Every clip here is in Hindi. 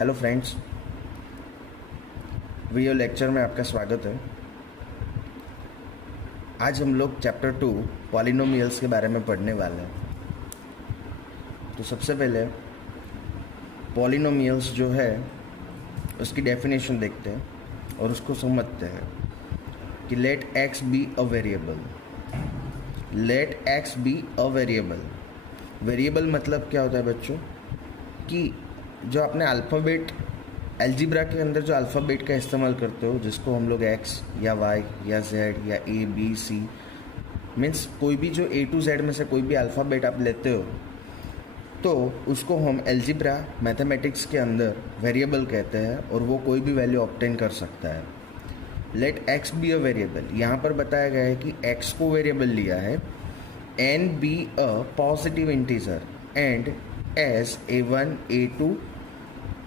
हेलो फ्रेंड्स, वीडियो लेक्चर में आपका स्वागत है। आज हम लोग चैप्टर 2 पॉलिनोमियल्स के बारे में पढ़ने वाले हैं। तो सबसे पहले पॉलिनोमियल्स जो है उसकी डेफिनेशन देखते हैं और उसको समझते हैं कि let x be a variable. Let x be a variable. Variable मतलब क्या होता है बच्चों कि जो आपने अल्फ़ाबेट अलजेब्रा के अंदर जो अल्फ़ाबेट का इस्तेमाल करते हो, जिसको हम लोग एक्स या वाई या जेड या ए बी सी मीन्स कोई भी जो ए टू जेड में से कोई भी अल्फ़ाबेट आप लेते हो तो उसको हम अलजेब्रा मैथमेटिक्स के अंदर वेरिएबल कहते हैं और वो कोई भी वैल्यू ऑब्टेन कर सकता है। Let x be a variable. यहाँ पर बताया गया है कि एक्स को वेरिएबल लिया है n be a positive integer and as a1 a2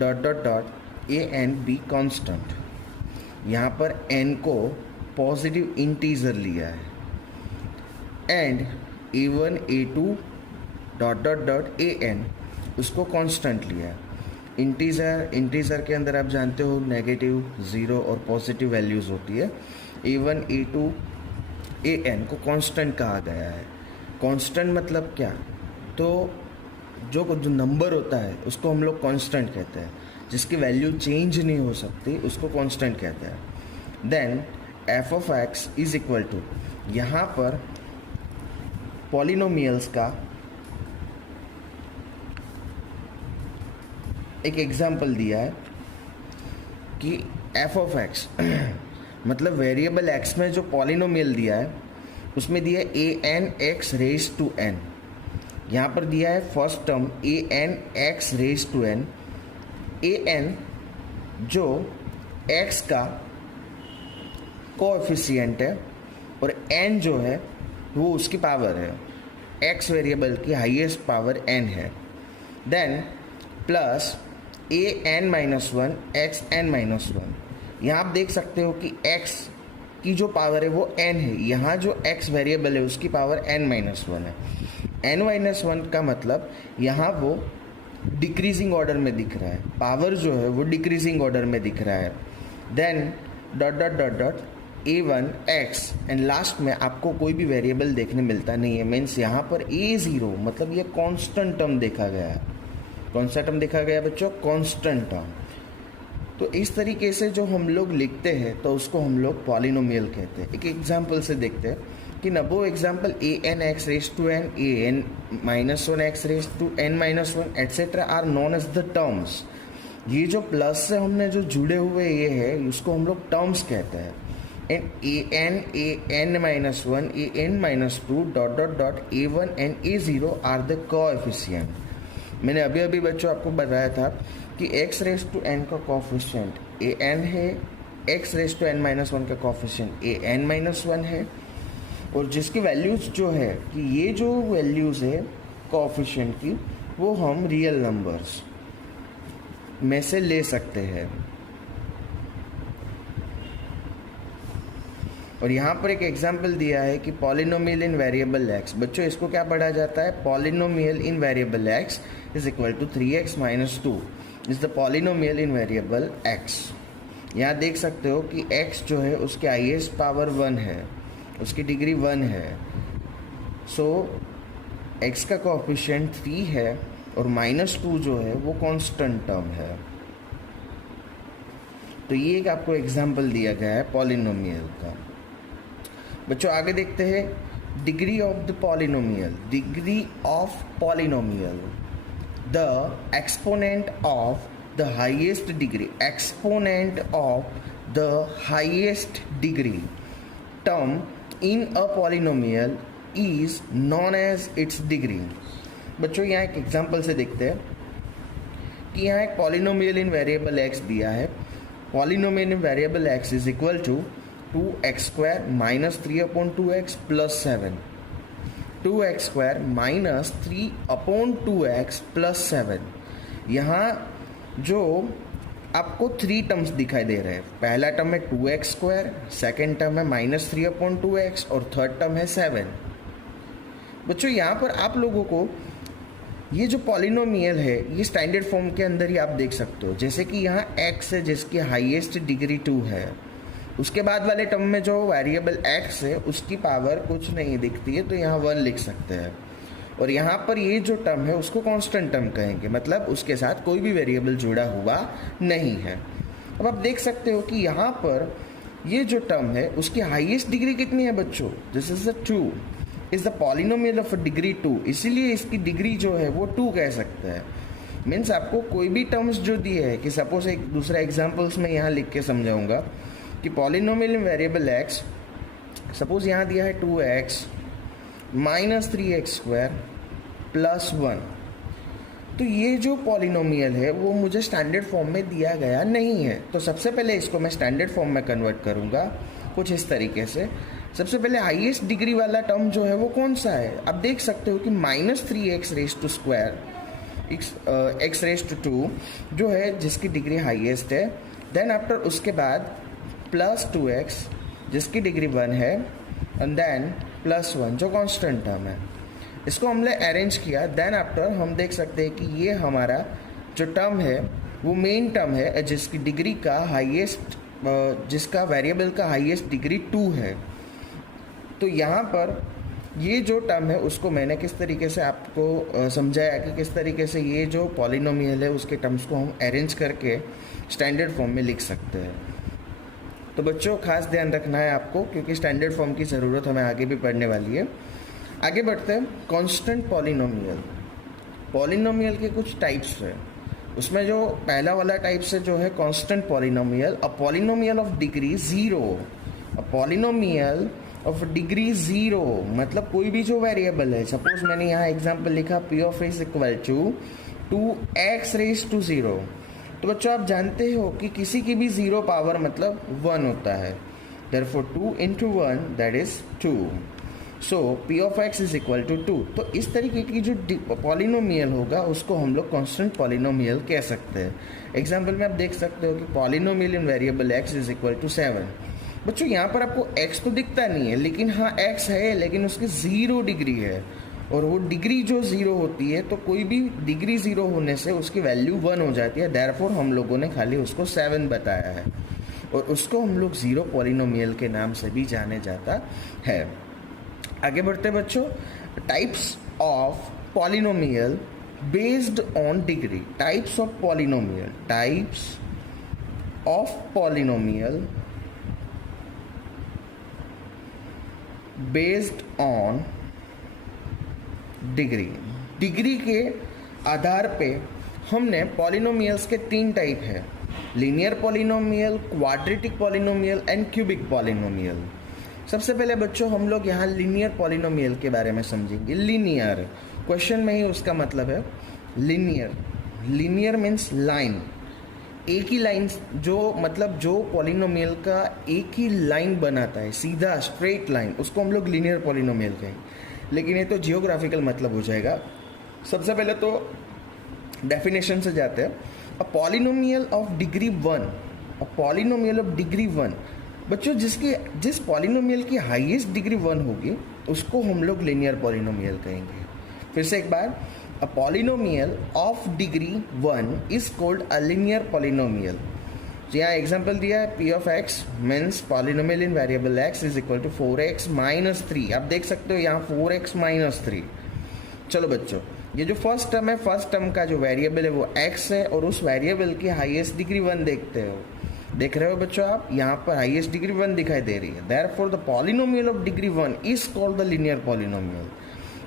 dot dot dot a n be constant. यहाँ पर n को पॉजिटिव इंटीजर लिया है and a1 a2 dot dot dot a n उसको कांस्टेंट लिया है। इंटीजर के अंदर आप जानते हो नेगेटिव, ज़ीरो और पॉजिटिव वैल्यूज़ होती है। a1 a2 ए एन को कांस्टेंट कहा गया है। कांस्टेंट मतलब क्या? तो जो नंबर होता है उसको हम लोग कांस्टेंट कहते हैं, जिसकी वैल्यू चेंज नहीं हो सकती उसको कांस्टेंट कहते हैं। Then f of x is equal to, यहाँ पर पॉलिनोमियल्स का एक एग्जाम्पल दिया है कि एफ ऑफ एक्स मतलब वेरिएबल एक्स में जो पॉलिनोमियल दिया है उसमें दिया है a n x raise to n. यहाँ पर दिया है first term a n x raise to n. A n जो एक्स का कोएफिशिएंट है और एन जो है वो उसकी पावर है। एक्स वेरिएबल की हाईएस्ट पावर एन है। Then plus a n minus one x n minus one. यहाँ आप देख सकते हो कि एक्स की जो पावर है वो एन है, यहाँ जो एक्स वेरिएबल है उसकी पावर एन माइनस वन है। एन माइनस वन का मतलब यहाँ वो डिक्रीजिंग ऑर्डर में दिख रहा है, पावर जो है वो डिक्रीजिंग ऑर्डर में दिख रहा है। Then dot dot dot dot a one x and last में आपको कोई भी वेरिएबल देखने मिलता नहीं है। मीन्स यहाँ पर ए ज़ीरो मतलब ये कांस्टेंट टर्म देखा गया है। कौन सा टर्म देखा गया बच्चों? Constant term. तो इस तरीके से जो हम लोग लिखते हैं तो उसको हम लोग पॉलिनोमियल कहते हैं। एक एग्जाम्पल से देखते हैं कि नबो example a n x raise to n, a n minus one x raise to n minus one etcetera are known as the terms. ये जो प्लस से हमने जो जुड़े हुए ये है उसको हम लोग टर्म्स कहते हैं। And a n minus one a n minus two dot dot dot a one and a zero are the coefficient. मैंने अभी अभी बच्चों आपको बताया था कि एक्स रेज टू एन का कोएफिशिएंट ए एन है, x raise to n minus one का coefficient a n minus one है और जिसकी वैल्यूज़ जो है कि ये जो वैल्यूज़ है कोएफिशिएंट की वो हम रियल नंबर्स में से ले सकते हैं। और यहाँ पर एक एग्जाम्पल दिया है कि पॉलिनोमियल इन वेरिएबल एक्स। बच्चों इसको क्या पढ़ा जाता है? Polynomial in variable x is equal to 3x minus 2 is the polynomial in variable x. यहाँ देख सकते हो कि x जो है उसकी हाईएस्ट पावर 1 है, उसकी डिग्री 1 है। सो x का कोएफिशिएंट 3 है और माइनस 2 जो है वो कांस्टेंट टर्म है। तो ये एक आपको एग्जाम्पल दिया गया है पॉलिनोमियल का। बच्चों आगे देखते हैं degree of the polynomial. Degree of polynomial, the exponent of the highest degree, exponent of the highest degree term in a polynomial is known as its degree. बच्चों यहाँ एक एग्जाम्पल से देखते हैं कि यहाँ एक पॉलिनोमियल इन वेरिएबल एक्स दिया है। Polynomial in variable x is equal to 2x square minus 3 upon 2x plus 7, 2x square minus 3 upon 2x plus 7। यहाँ जो आपको 3 टर्म्स दिखाई दे रहे हैं। पहला टर्म है 2x स्क्वायर, सेकेंड टर्म है माइनस 3 अपॉन 2x और थर्ड टर्म है 7। बच्चों यहाँ पर आप लोगों को ये जो पॉलिनोमियल है ये स्टैंडर्ड फॉर्म के अंदर ही आप देख सकते हो, जैसे कि यहाँ x है जिसकी हाईएस्ट डिग्री 2 है, उसके बाद वाले टर्म में जो वेरिएबल x है उसकी पावर कुछ नहीं दिखती है, तो यहाँ 1 लिख सकते हैं। और यहाँ पर ये जो टर्म है उसको कांस्टेंट टर्म कहेंगे, मतलब उसके साथ कोई भी वेरिएबल जुड़ा हुआ नहीं है। अब आप देख सकते हो कि यहाँ पर ये जो टर्म है उसकी हाईएस्ट डिग्री कितनी है बच्चों, this is the 2 is the polynomial of degree 2, इसीलिए इसकी डिग्री जो है वो 2 कह सकते हैं। मीन्स आपको कोई भी टर्म्स जो दिए है कि सपोज एक दूसरा एग्जाम्पल्स में यहाँ लिख के समझाऊंगा कि polynomial in variable x, suppose यहाँ दिया है 2x minus 3x square plus 1, तो ये जो पॉलिनोमियल है वो मुझे स्टैंडर्ड फॉर्म में दिया गया नहीं है। तो सबसे पहले इसको मैं स्टैंडर्ड फॉर्म में कन्वर्ट करूँगा कुछ इस तरीके से। सबसे पहले हाईएस्ट डिग्री वाला टर्म जो है वो कौन सा है, आप देख सकते हो कि minus 3x raise to square x raise to 2 जो है जिसकी डिग्री हाईएस्ट है। देन आफ्टर उसके बाद प्लस 2x जिसकी डिग्री 1 है, एंड देन प्लस 1 जो कांस्टेंट टर्म है। इसको हमने अरेंज किया, देन आफ्टर हम देख सकते हैं कि ये हमारा जो टर्म है वो मेन टर्म है जिसकी डिग्री का हाईएस्ट, जिसका वेरिएबल का हाईएस्ट डिग्री 2 है। तो यहाँ पर ये जो टर्म है उसको मैंने किस तरीके से आपको समझाया कि किस तरीके से ये जो पॉलिनोमियल है उसके टर्म्स को हम अरेंज करके स्टैंडर्ड फॉर्म में लिख सकते हैं। तो बच्चों खास ध्यान रखना है आपको, क्योंकि स्टैंडर्ड फॉर्म की ज़रूरत हमें आगे भी पढ़ने वाली है। आगे बढ़ते हैं। कांस्टेंट पॉलिनोमियल, पॉलिनोमियल के कुछ टाइप्स है, उसमें जो पहला वाला टाइप्स है जो है constant polynomial, a polynomial of degree 0, a polynomial of degree 0 मतलब कोई भी जो वेरिएबल है, सपोज मैंने यहाँ एग्जांपल लिखा p of x equal to 2x raise to 0, तो बच्चों आप जानते हो कि किसी की भी 0 पावर मतलब 1 होता है, therefore 2 into 1 that is 2, so p of x is equal to 2। तो इस तरीके की जो पॉलिनोमियल होगा उसको हम लोग कांस्टेंट पॉलिनोमियल कह सकते हैं। एग्जांपल में आप देख सकते हो कि polynomial in variable x is equal to 7। बच्चों यहाँ पर आपको x तो दिखता नहीं है, लेकिन हाँ x है, लेकिन उसकी 0 डिग्री है, और वो डिग्री जो 0 होती है तो कोई भी डिग्री 0 होने से उसकी वैल्यू 1 हो जाती है, देयरफॉर हम लोगों ने खाली उसको 7 बताया है, और उसको हम लोग 0 पॉलिनोमियल के नाम से भी जाने जाता है। आगे बढ़ते बच्चों, types of polynomial based on degree, types of polynomial, types of polynomial based on degree. Degree के आधार पे हमने पॉलिनोमियल्स के 3 टाइप है, linear polynomial, quadratic polynomial and cubic polynomial. सबसे पहले बच्चों हम लोग यहाँ लीनियर पॉलिनोमियल के बारे में समझेंगे। लीनियर क्वेश्चन में ही उसका मतलब है लीनियर, लीनियर मीन्स लाइन, एक ही लाइन, जो मतलब जो पॉलिनोमियल का एक ही लाइन बनाता है, सीधा स्ट्रेट लाइन, उसको हम लोग लीनियर पॉलिनोमियल कहेंगे। लेकिन ये तो जियोग्राफिकल मतलब हो जाएगा। सबसे पहले तो डेफिनेशन से जाते हैं। A polynomial of degree 1, a polynomial of degree 1 बच्चों जिस पॉलिनोमियल की हाईएस्ट डिग्री 1 होगी उसको हम लोग लीनियर पॉलिनोमियल कहेंगे। फिर से एक बार, a polynomial of degree 1 is called a linear polynomial। यहाँ एग्जाम्पल दिया है p of x means polynomial in variable x is equal to 4x minus 3। आप देख सकते हो यहाँ 4x माइनस 3। चलो बच्चों, ये जो फर्स्ट टर्म है, फर्स्ट टर्म का जो वेरिएबल है वो x है, और उस वेरिएबल की हाईएस्ट डिग्री 1 देखते हो, देख रहे हो बच्चों आप, यहाँ पर हाईएस्ट डिग्री 1 दिखाई दे रही है, therefore the polynomial of degree 1 is called the linear polynomial.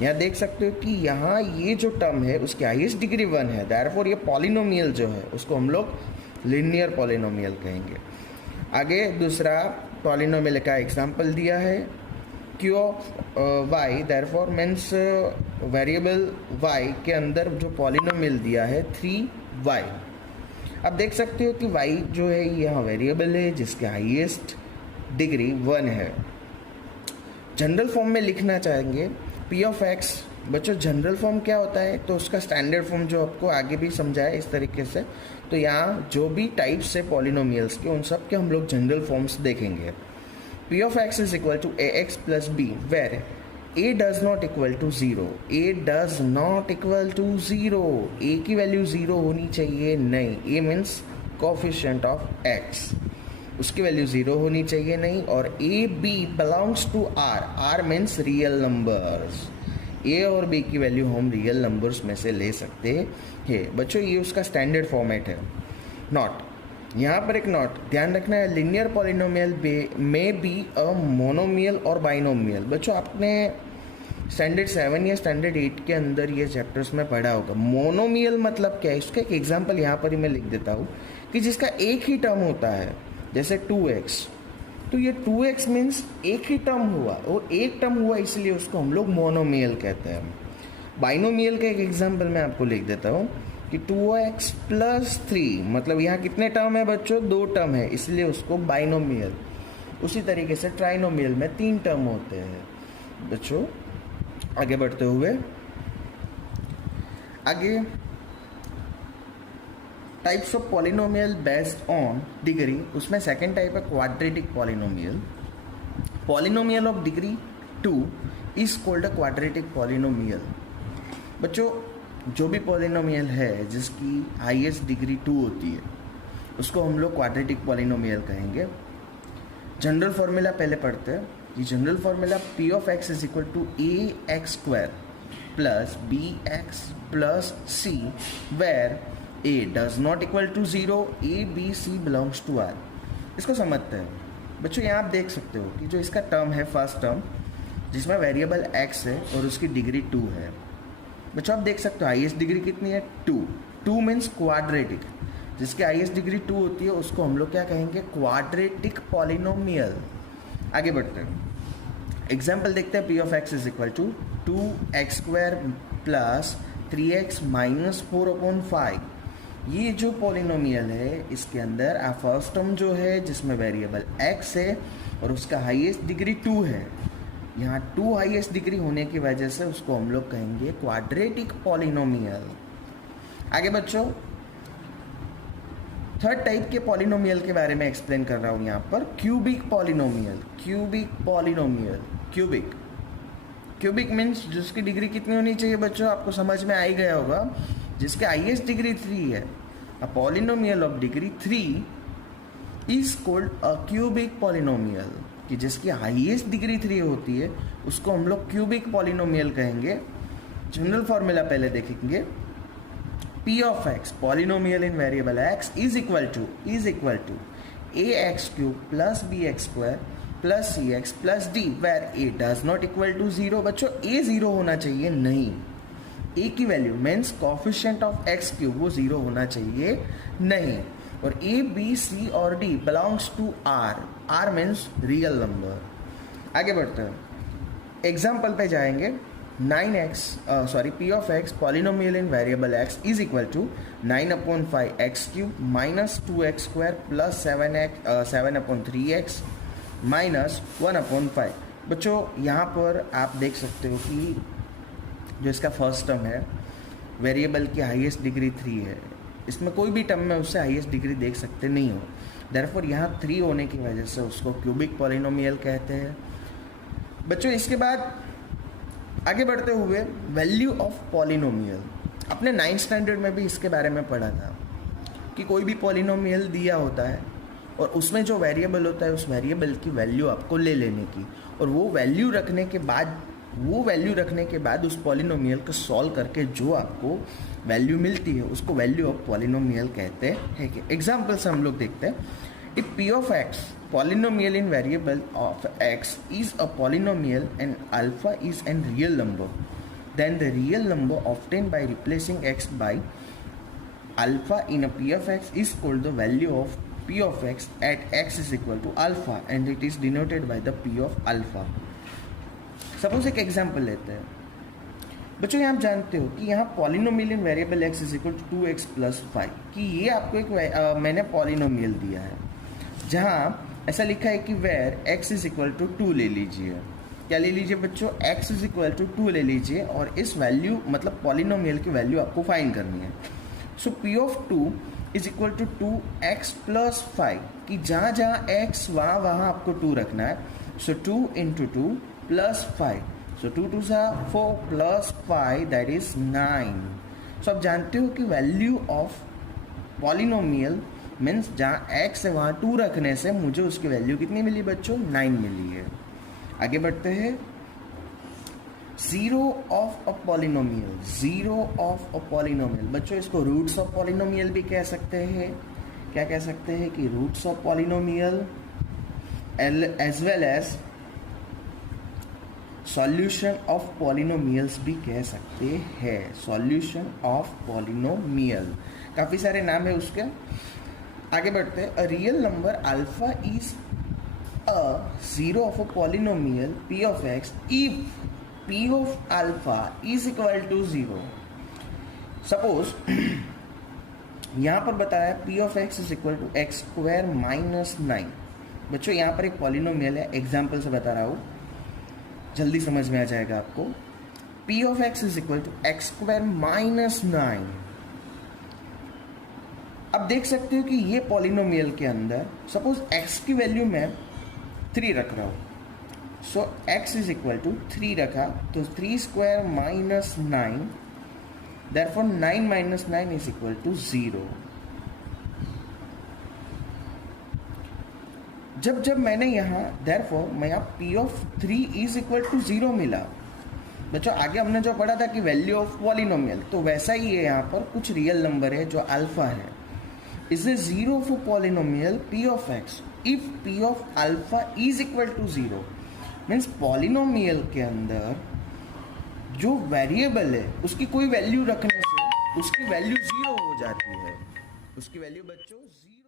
यहाँ देख सकते हो कि यहाँ ये जो टर्म है उसकी हाईएस्ट डिग्री 1 है, देयरफॉर ये पॉलिनोमियल जो है उसको हम लोग लीनियर पॉलिनोमियल कहेंगे। आगे दूसरा पॉलिनोमियल का एग्जांपल दिया है q of y, therefore means variable y के अंदर जो पॉलिनोमियल दिया है 3y। अब देख सकते हो कि y जो है यहाँ वेरिएबल है जिसके हाईएस्ट डिग्री 1 है। जनरल फॉर्म में लिखना चाहेंगे p ऑफ x। बच्चों जनरल फॉर्म क्या होता है, तो उसका स्टैंडर्ड फॉर्म जो आपको आगे भी समझाया इस तरीके से। तो यहाँ जो भी टाइप्स है पॉलिनोमियल्स के उन सब के हम लोग जनरल फॉर्म्स देखेंगे। p of x is equal to ax plus b, where a does not equal to zero, a does not equal to zero, a की वैल्यू ज़ीरो होनी चाहिए नहीं, a means coefficient of x, उसकी वैल्यू ज़ीरो होनी चाहिए नहीं। और a b belongs to R, R means real numbers, a और बी की वैल्यू हम रियल नंबर्स में से ले सकते हैं। बच्चों ये उसका स्टैंडर्ड फॉर्मेट है। नॉट, यहाँ पर एक नॉट ध्यान रखना है, लिनियर पॉलिनोमियल में बी अ मोनोमियल और बाइनोमियल। बच्चों आपने स्टैंडर्ड 7 या स्टैंडर्ड 8 के अंदर ये चैप्टर्स में पढ़ा होगा। मोनोमियल मतलब क्या है, इसका एक एग्जांपल यहाँ पर ही मैं लिख देता हूँ कि जिसका एक ही टर्म होता है, जैसे 2x, तो ये 2x मीन्स एक ही टर्म हुआ, और एक टर्म हुआ इसलिए उसको हम लोग मोनोमियल कहते हैं। बाइनोमियल का एक एग्जांपल मैं आपको लिख देता हूँ कि 2x प्लस 3, मतलब यहाँ कितने टर्म है बच्चों, 2 टर्म है, इसलिए उसको बाइनोमियल। उसी तरीके से ट्राइनोमियल में 3 टर्म होते हैं। बच्चों आगे बढ़ते हुए, आगे types of polynomial based on degree, उसमें सेकेंड टाइप है quadratic polynomial. Polynomial of degree 2 is called a quadratic polynomial. बच्चों जो भी पॉलिनोमियल है जिसकी हाईएस्ट डिग्री 2 होती है उसको हम लोग क्वाड्रेटिक पॉलिनोमियल कहेंगे। जनरल फॉर्मूला पहले पढ़ते हैं। ये general formula p of x is equal to a x square plus b x plus c, where a does not equal to zero, a b c belongs to R. इसको समझते हैं। बच्चों यहाँ आप देख सकते हो कि जो इसका टर्म है, फर्स्ट टर्म जिसमें वेरिएबल एक्स है और उसकी डिग्री 2 है। बच्चों आप देख सकते हो हाईएस्ट डिग्री कितनी है, 2 मीन्स क्वाड्रेटिक। जिसकी हाईएस्ट डिग्री 2 होती है उसको हम लोग क्या कहेंगे, क्वाड्रेटिक पॉलिनोमियल। आगे बढ़ते हैं, एग्जाम्पल देखते हैं। P of x is equal to 2x square plus 3x minus 4/5। ये जो पॉलिनोमियल है इसके अंदर फर्स्ट टर्म जो है जिसमें वेरिएबल x है और उसका हाईएस्ट डिग्री 2 है, यहाँ 2 हाईएस्ट डिग्री होने की वजह से उसको हम लोग कहेंगे क्वाड्रेटिक पॉलिनोमियल। आगे बच्चों थर्ड टाइप के पॉलिनोमियल के बारे में एक्सप्लेन कर रहा हूँ यहाँ पर, cubic polynomial. Cubic polynomial, cubic means जिसकी डिग्री कितनी होनी चाहिए बच्चों, आपको समझ में आ ही गया होगा, जिसके हाईएस्ट डिग्री 3 है। A polynomial of degree 3 is called a cubic polynomial, कि जिसकी हाईएस्ट डिग्री 3 होती है उसको हम लोग क्यूबिक पॉलिनोमियल कहेंगे। जनरल फॉर्मूला पहले देखेंगे। P of x, polynomial in variable x is equal to ax cube plus bx square plus cx plus d, where a does not equal to 0। बच्चों a 0 होना चाहिए नहीं, a की value means coefficient of x cube वो 0 होना चाहिए नहीं। और a b c और d belongs to r means real number. आगे बढ़ते हैं, एग्जाम्पल पे जाएंगे। P of x polynomial in variable x is equal to 9/5x cube minus 2x square plus 7/3x minus 1/5। बच्चों यहाँ पर आप देख सकते हो कि जो इसका फर्स्ट टर्म है वेरिएबल की हाईएस्ट डिग्री 3 है, इसमें कोई भी टर्म में उससे हाईएस्ट डिग्री देख सकते नहीं हो, देयरफॉर यहाँ 3 होने की वजह से उसको क्यूबिक पॉलिनोमियल कहते हैं। बच्चों इसके बाद आगे बढ़ते हुए वैल्यू ऑफ पॉलिनोमियल, अपने 9th स्टैंडर्ड में भी इसके बारे में पढ़ा था कि कोई भी पॉलिनोमियल दिया होता है और उसमें जो वेरिएबल होता है उस वेरिएबल की वैल्यू आपको ले लेने की, और वो वैल्यू रखने के बाद उस पॉलिनोमियल को सॉल्व करके जो आपको वैल्यू मिलती है उसको वैल्यू ऑफ पॉलिनोमियल कहते हैं। एग्जाम्पल से हम लोग देखते हैं। If p of x polynomial in variable of x is a polynomial and alpha is a real number, then the real number obtained by replacing x by alpha in a p of x is called the value of p of x at x is equal to alpha, and it is denoted by the p of alpha। Suppose एक एग्जाम्पल लेते हैं। बच्चों यहाँ आप जानते हो कि यहाँ polynomial in variable x is equal to 2x plus 5, कि ये आपको एक मैंने पॉलिनोमियल दिया है जहाँ ऐसा लिखा है कि where x is equal to 2 ले लीजिए। क्या ले लीजिए बच्चों, x इज इक्वल टू 2 ले लीजिए और इस वैल्यू मतलब पॉलिनोमियल की वैल्यू आपको फाइंड करनी है। So p of 2 is equal to 2x plus 5, कि जहाँ जहाँ x वहाँ आपको 2 रखना है। सो 2 into 2 plus 5, so 2 2 4 plus 5 that is 9. सो आप जानते हो कि वैल्यू ऑफ पॉलिनोमियल मीन्स जहाँ x है वहाँ 2 रखने से मुझे उसकी वैल्यू कितनी मिली बच्चों? 9 मिली है. आगे बढ़ते हैं. Zero of a polynomial. Zero of a polynomial बच्चों इसको रूट्स ऑफ पॉलिनोमियल भी कह सकते हैं. क्या कह सकते हैं कि roots of polynomial as well as solution of polynomials भी कह सकते हैं. सॉल्यूशन ऑफ पॉलिनोमियल काफ़ी सारे नाम है उसके. आगे बढ़ते हैं. A real number alpha is a zero of a polynomial p of x if p of alpha is equal to 0. Suppose यहाँ पर बताया p of x is equal to x square minus 9. बच्चों यहाँ पर एक पॉलिनोमियल है, एग्जाम्पल से बता रहा हूँ, जल्दी समझ में आ जाएगा आपको. p of x is equal to x square minus 9. अब देख सकते हो कि ये पॉलिनोमियल के अंदर सपोज x की वैल्यू मैं 3 रख रहा हूँ. So x is equal to 3 रखा तो 3 square minus 9. Therefore 9 minus 9 is equal to 0. जब मैंने यहाँ देयरफॉर मैं यहाँ p of 3 is equal to 0 मिला. बच्चों आगे हमने जो पढ़ा था कि वैल्यू ऑफ पॉलिनोमियल, तो वैसा ही है यहाँ पर कुछ रियल नंबर है जो अल्फा है. Is a zero of polynomial p of x if p of alpha is equal to 0. Means polynomial के अंदर जो वेरिएबल है उसकी कोई वैल्यू रखने से उसकी वैल्यू 0 हो जाती है. उसकी वैल्यू बच्चों 0